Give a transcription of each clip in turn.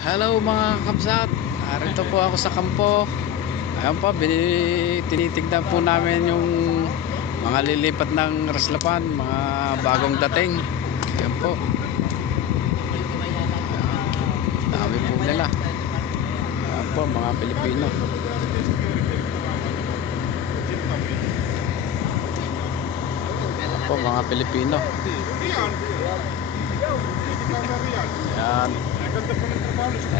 Hello mga kabsat, arito po ako sa kampo. Ayan po, tinitignan po namin yung mga lilipat ng Raslapan, mga bagong dating. Ayan po, dami po nila. Ayan po, mga Pilipino. Ayan po, mga Pilipino. Ayan.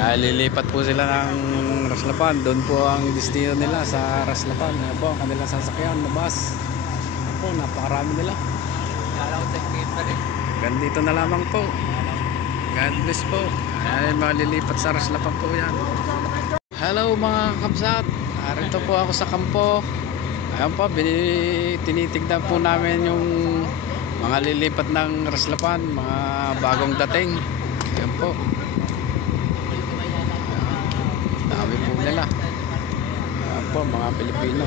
Lilipat po sila ng Raslapan. Doon po ang destino nila, sa Raslapan. Ayan po, kanilang sasakyan na bus. Ayan po, napakarami nila. Ganito na lamang po. God bless po. Ayan, malilipat sa Raslapan po yan. Hello mga kabsat, arito po ako sa kampo. Ayan po, tinitignan po namin yung mga lilipat ng Raslapan, mga bagong dating. Ayan po, dami po nila. Ayan po, mga Pilipino.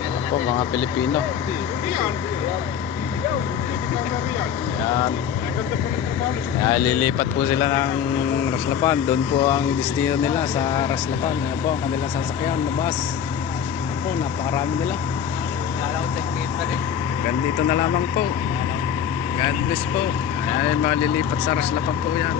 Ayan po, mga Pilipino. Ayan, lilipat po sila ng Raslapan. Doon po ang destino nila, sa Raslapan. Ayan po, kanilang sasakyan na bus. Ayan po, napakarami nila. Ganito na lamang po. God bless po. Ayan, malilipat sa Raslapan po yan.